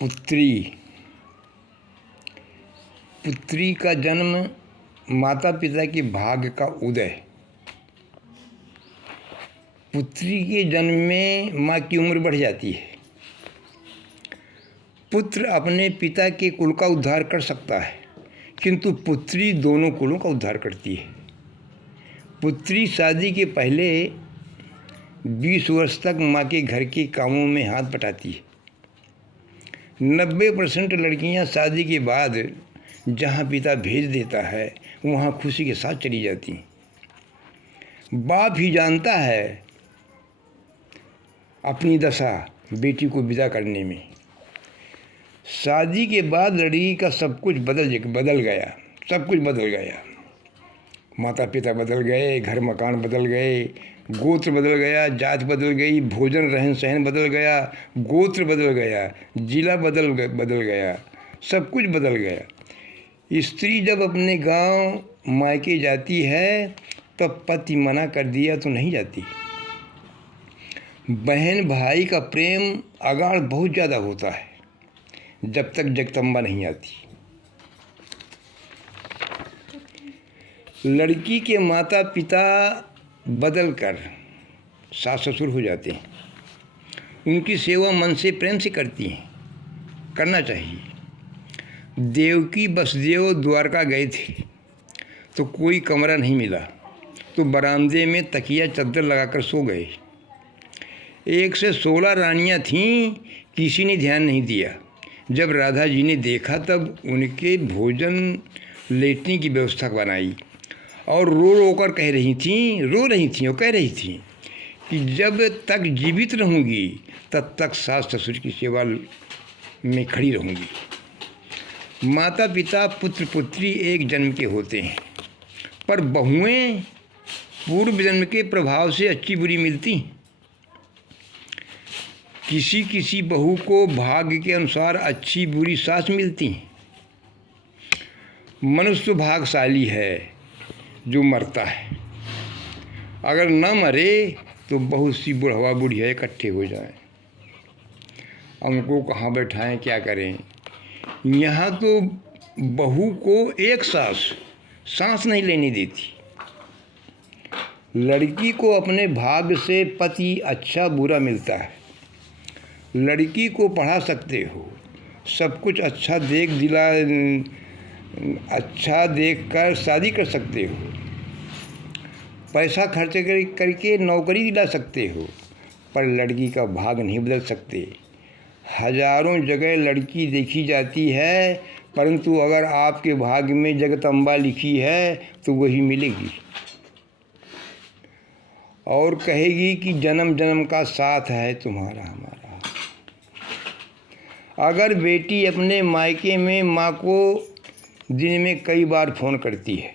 पुत्री पुत्री का जन्म माता पिता के भाग्य का उदय। पुत्री के जन्म में माँ की उम्र बढ़ जाती है। पुत्र अपने पिता के कुल का उद्धार कर सकता है, किंतु पुत्री दोनों कुलों का उद्धार करती है। पुत्री शादी के पहले 20 वर्ष तक माँ के घर के कामों में हाथ बटाती है। 90% लड़कियाँ शादी के बाद जहाँ पिता भेज देता है वहाँ खुशी के साथ चली जाती हैं। बाप ही जानता है अपनी दशा बेटी को विदा करने में। शादी के बाद लड़की का सब कुछ बदल गया। सब कुछ बदल गया। माता पिता बदल गए, घर मकान बदल गए, गोत्र बदल गया, जात बदल गई, भोजन रहन सहन बदल गया, गोत्र बदल गया, जिला बदल गया, सब कुछ बदल गया। स्त्री जब अपने गांव मायके जाती है तब पति मना कर दिया तो नहीं जाती। बहन भाई का प्रेम अगाढ़ बहुत ज़्यादा होता है जब तक जगदम्बा नहीं आती। लड़की के माता पिता बदल कर सास ससुर हो जाते हैं। उनकी सेवा मन से प्रेम से करती हैं, करना चाहिए। देवकी वसुदेव द्वारका गए थे तो कोई कमरा नहीं मिला तो बरामदे में तकिया चादर लगाकर सो गए। 1 से 16 रानियां थीं, किसी ने ध्यान नहीं दिया। जब राधा जी ने देखा तब उनके भोजन लेटने की व्यवस्था बनाई और रो कर कह रही थीं और कह रही थीं कि जब तक जीवित रहूँगी तब तक सास ससुर की सेवा में खड़ी रहूँगी। माता पिता पुत्र पुत्री एक जन्म के होते हैं, पर बहुएं पूर्व जन्म के प्रभाव से अच्छी बुरी मिलती। किसी किसी बहू को भाग्य के अनुसार अच्छी बुरी सास मिलती। मनुष्य भाग्यशाली है जो मरता है, अगर न मरे तो बहुत सी बुढ़वा बुढ़िया इकट्ठे हो जाएं। उनको कहाँ बैठाएं, क्या करें। यहाँ तो बहू को एक सांस नहीं लेने देती। लड़की को अपने भाग्य से पति अच्छा बुरा मिलता है। लड़की को पढ़ा सकते हो, सब कुछ अच्छा देख कर शादी कर सकते हो, पैसा खर्च करके नौकरी दिला सकते हो, पर लड़की का भाग नहीं बदल सकते। हजारों जगह लड़की देखी जाती है, परंतु अगर आपके भाग्य में जगदम्बा लिखी है तो वही मिलेगी और कहेगी कि जन्म जन्म का साथ है तुम्हारा हमारा। अगर बेटी अपने मायके में माँ को दिन में कई बार फ़ोन करती है,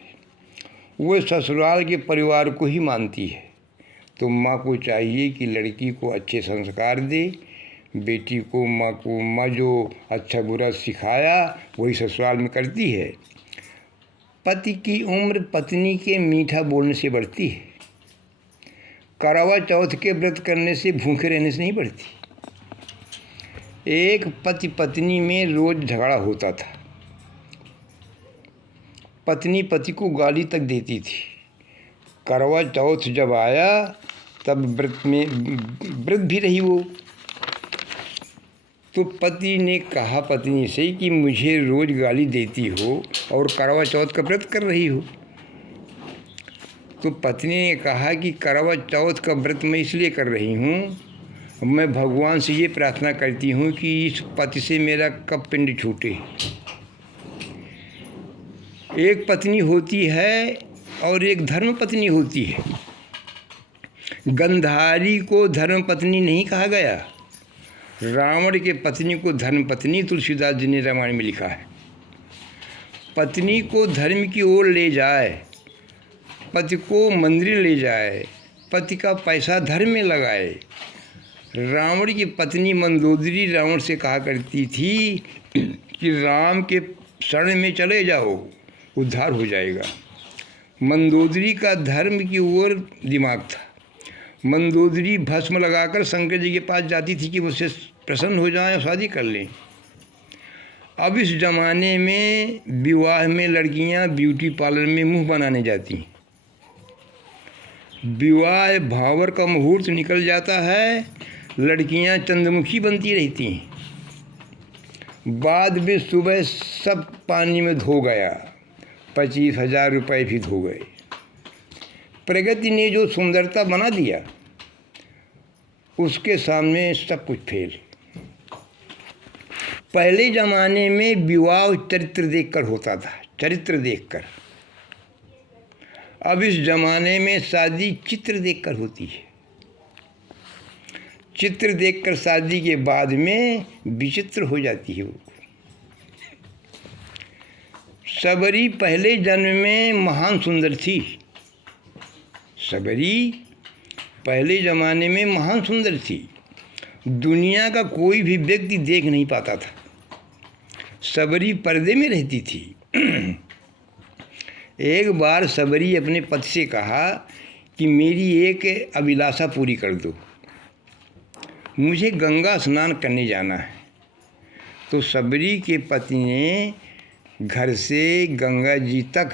वो ससुराल के परिवार को ही मानती है, तो माँ को चाहिए कि लड़की को अच्छे संस्कार दे। बेटी को माँ जो अच्छा बुरा सिखाया वही ससुराल में करती है। पति की उम्र पत्नी के मीठा बोलने से बढ़ती है। करवा चौथ के व्रत करने से भूखे रहने से नहीं बढ़ती। एक पति पत्नी में रोज झगड़ा होता था। पत्नी पति को गाली तक देती थी। करवा चौथ जब आया तब व्रत भी रही वो, तो पति ने कहा पत्नी से कि मुझे रोज गाली देती हो और करवा चौथ का व्रत कर रही हो। तो पत्नी ने कहा कि करवा चौथ का व्रत मैं इसलिए कर रही हूँ, मैं भगवान से ये प्रार्थना करती हूँ कि इस पति से मेरा कब पिंड छूटे। एक पत्नी होती है और एक धर्म पत्नी होती है। गंधारी को धर्म पत्नी नहीं कहा गया। रावण के पत्नी को धर्म पत्नी तुलसीदास जी ने रामायण में लिखा है। पत्नी को धर्म की ओर ले जाए, पति को मंदिर ले जाए, पति का पैसा धर्म में लगाए। रावण की पत्नी मंदोदरी रावण से कहा करती थी कि राम के शरण में चले जाओ, उद्धार हो जाएगा। मंदोदरी का धर्म की ओर दिमाग था। मंदोदरी भस्म लगाकर शंकर जी के पास जाती थी कि उससे प्रसन्न हो जाएं और शादी कर लें। अब इस ज़माने में विवाह में लड़कियां ब्यूटी पार्लर में मुंह बनाने जाती हैं। विवाह भावर का मुहूर्त निकल जाता है, लड़कियां चंद्रमुखी बनती रहती हैं। बाद में सुबह सब पानी में धो गया, 25,000 रुपये भी धो गए। प्रगति ने जो सुंदरता बना दिया, उसके सामने सब कुछ फेल। पहले ज़माने में विवाह चरित्र देखकर होता था, चरित्र देखकर। अब इस ज़माने में शादी चित्र देखकर होती है। चित्र देखकर शादी के बाद में विचित्र हो जाती है वो। सबरी पहले जन्म में महान सुंदर थी। सबरी पहले ज़माने में महान सुंदर थी। दुनिया का कोई भी व्यक्ति देख नहीं पाता था। सबरी पर्दे में रहती थी। एक बार सबरी अपने पति से कहा कि मेरी एक अभिलाषा पूरी कर दो, मुझे गंगा स्नान करने जाना है। तो सबरी के पति ने घर से गंगा जी तक,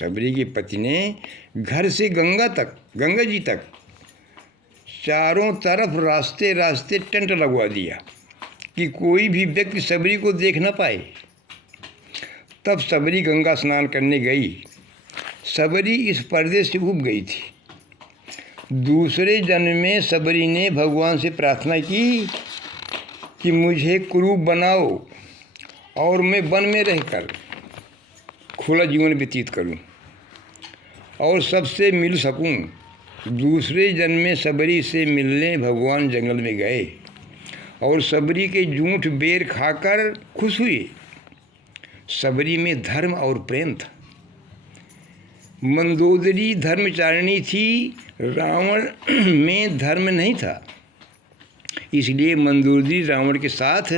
सबरी के पति ने घर से गंगा जी तक चारों तरफ रास्ते रास्ते टेंट लगवा दिया कि कोई भी व्यक्ति सबरी को देख न पाए। तब सबरी गंगा स्नान करने गई। सबरी इस पर्दे से उब गई थी। दूसरे जन्म में सबरी ने भगवान से प्रार्थना की कि मुझे कुरूप बनाओ और मैं वन में रहकर खुला जीवन व्यतीत करूं और सबसे मिल सकूं। दूसरे जन्म में सबरी से मिलने भगवान जंगल में गए और सबरी के जूठ बेर खाकर खुश हुए। सबरी में धर्म और प्रेम था। मंदोदरी धर्मचारिणी थी, रावण में धर्म नहीं था। इसलिए मंदोदरी रावण के साथ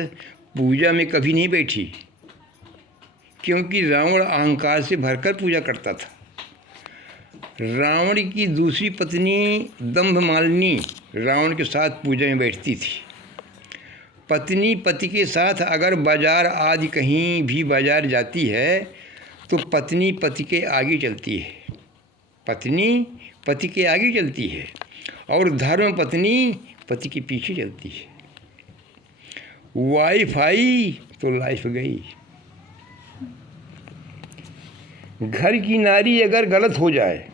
पूजा में कभी नहीं बैठी, क्योंकि रावण अहंकार से भरकर पूजा करता था। रावण की दूसरी पत्नी दंभमालिनी रावण के साथ पूजा में बैठती थी। पत्नी पति के साथ अगर बाजार आदि कहीं भी बाजार जाती है तो पत्नी पति के आगे चलती है, पत्नी पति के आगे चलती है और धर्म पत्नी पति के पीछे चलती है। वाइफ आई तो लाइफ गई। घर की नारी अगर गलत हो जाए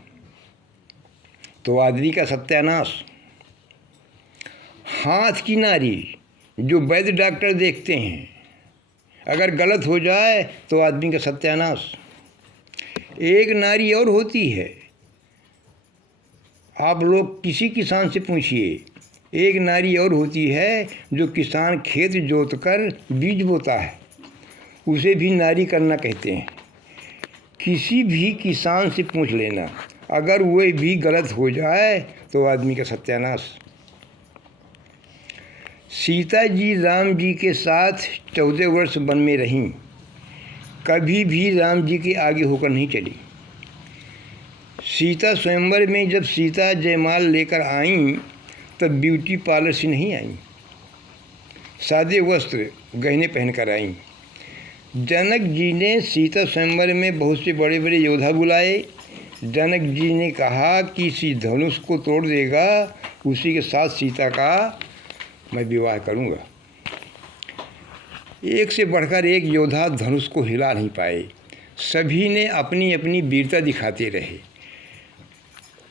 तो आदमी का सत्यानाश। हाथ की नारी जो वैद्य डॉक्टर देखते हैं, अगर गलत हो जाए तो आदमी का सत्यानाश। एक नारी और होती है, आप लोग किसी किसान से पूछिए, एक नारी और होती है जो किसान खेत जोतकर बीज बोता है, उसे भी नारी करना कहते हैं। किसी भी किसान से पूछ लेना, अगर वह भी गलत हो जाए तो आदमी का सत्यानाश। सीता जी राम जी के साथ 14 वर्ष वन में रहीं, कभी भी राम जी के आगे होकर नहीं चली। सीता स्वयंवर में जब सीता जयमाल लेकर आईं तब ब्यूटी पार्लर से नहीं आईं, सादे वस्त्र गहने पहनकर आईं। जनक जी ने सीता स्वयंवर में बहुत से बड़े बड़े योद्धा बुलाए। जनक जी ने कहा कि इसी धनुष को तोड़ देगा उसी के साथ सीता का मैं विवाह करूंगा। एक से बढ़कर एक योद्धा धनुष को हिला नहीं पाए, सभी ने अपनी अपनी वीरता दिखाते रहे।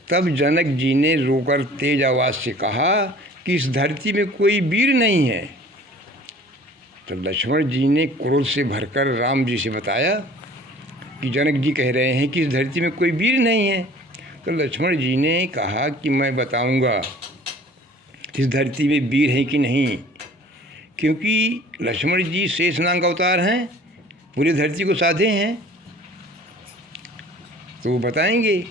तब जनक जी ने रोकर तेज आवाज़ से कहा कि इस धरती में कोई वीर नहीं है। तो लक्ष्मण जी ने क्रोध से भरकर राम जी से बताया कि जनक जी कह रहे हैं कि इस धरती में कोई वीर नहीं है। तो लक्ष्मण जी ने कहा कि मैं बताऊंगा इस धरती में वीर हैं कि नहीं, क्योंकि लक्ष्मण जी शेषनाग अवतार हैं, पूरी धरती को साधे हैं, तो वो बताएंगे।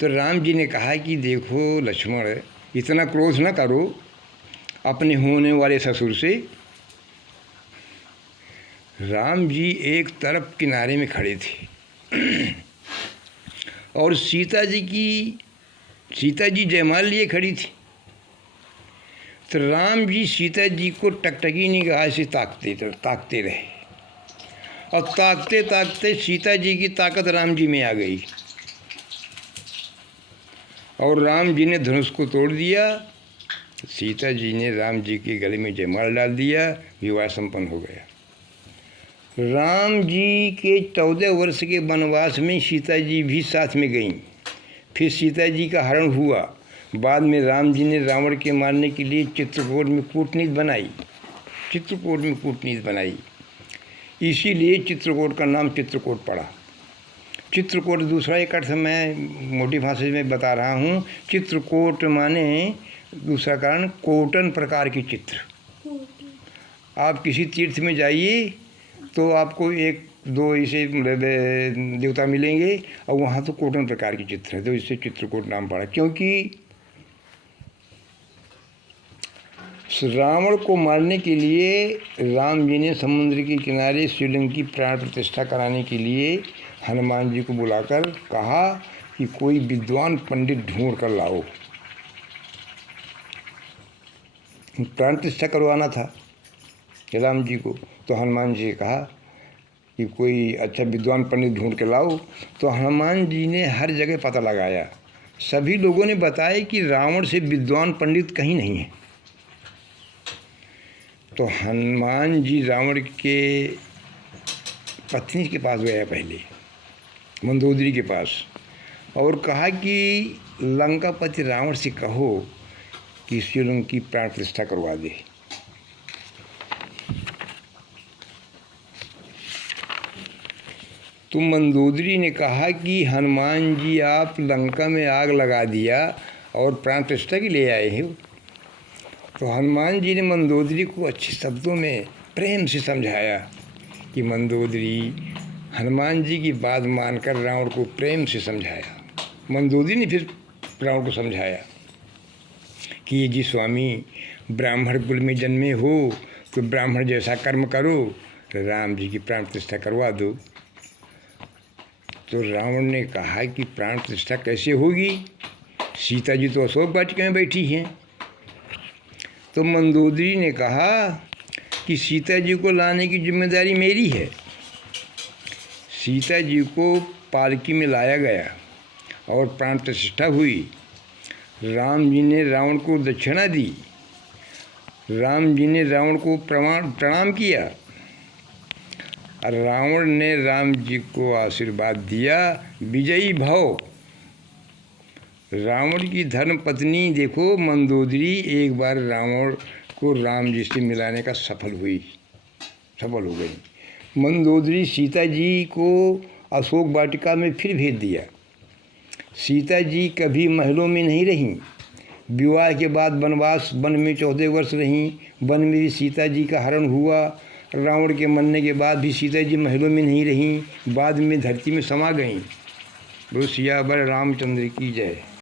तो राम जी ने कहा कि देखो लक्ष्मण, इतना क्रोध न करो अपने होने वाले ससुर से। राम जी एक तरफ किनारे में खड़े थे और सीता जी जयमाल लिए खड़ी थी। तो राम जी सीता जी को टकटकी निगाह से ताकते रहे और ताकते ताकते सीता जी की ताकत राम जी में आ गई और राम जी ने धनुष को तोड़ दिया। सीता जी ने राम जी के गले में जयमाल डाल दिया, विवाह संपन्न हो गया। राम जी के 14 वर्ष के वनवास में सीता जी भी साथ में गईं। फिर सीता जी का हरण हुआ। बाद में राम जी ने रावण के मारने के लिए चित्रकूट में कूटनीति बनाई। इसीलिए चित्रकूट का नाम चित्रकूट पड़ा। चित्रकूट दूसरा एक अर्थ मैं मोटी भाषा में बता रहा हूँ। चित्रकूट माने दूसरा कारण कोटन प्रकार के चित्र। आप किसी तीर्थ में जाइए तो आपको 1-2 ऐसे देवता मिलेंगे और वहाँ तो कोटन प्रकार के चित्र है, तो इससे चित्रकूट नाम पड़ा। क्योंकि रावण को मारने के लिए राम जी ने समुद्र के किनारे शिवलिंग की प्राण प्रतिष्ठा कराने के लिए हनुमान जी को बुलाकर कहा कि कोई विद्वान पंडित ढूंढ कर लाओ। प्राण प्रतिष्ठा करवाना था राम जी को, तो हनुमान जी ने कहा कि कोई अच्छा विद्वान पंडित ढूंढ के लाओ। तो हनुमान जी ने हर जगह पता लगाया। सभी लोगों ने बताया कि रावण से विद्वान पंडित कहीं नहीं है। तो हनुमान जी रावण के पत्नी के पास गया, पहले मंदोदरी के पास, और कहा कि लंकापति रावण से कहो कि शिवलिंग की प्राण प्रतिष्ठा करवा दे। तो मंदोदरी ने कहा कि हनुमान जी आप लंका में आग लगा दिया और प्राण प्रतिष्ठा के लिए आए हैं। तो हनुमान जी ने मंदोदरी को अच्छे शब्दों में प्रेम से समझाया कि मंदोदरी, हनुमान जी की बात मानकर रावण को प्रेम से समझाया। मंदोदरी ने फिर रावण को समझाया कि ये जी स्वामी, ब्राह्मण कुल में जन्मे हो तो ब्राह्मण जैसा कर्म करो, राम जी की प्राण प्रतिष्ठा करवा दो। तो रावण ने कहा कि प्राण प्रतिष्ठा कैसे होगी, सीता जी तो अशोक वाटिका में बैठी हैं। तो मंदोदरी ने कहा कि सीता जी को लाने की जिम्मेदारी मेरी है। सीता जी को पालकी में लाया गया और प्राण प्रतिष्ठा हुई। राम जी ने रावण को दक्षिणा दी। राम जी ने रावण को प्रणाम किया और रावण ने राम जी को आशीर्वाद दिया, विजयी भव। रावण की धर्म पत्नी देखो मंदोदरी एक बार रावण को राम जी से मिलाने का सफल हो गई। मंदोदरी सीता जी को अशोक वाटिका में फिर भेज दिया। सीता जी कभी महलों में नहीं रहीं। विवाह के बाद वनवास, वन में 14 वर्ष रहीं। वन में भी सीता जी का हरण हुआ। रावण के मरने के बाद भी सीता जी महलों में नहीं रहीं, बाद में धरती में समा गईं। बोलो सियावर रामचंद्र की जय।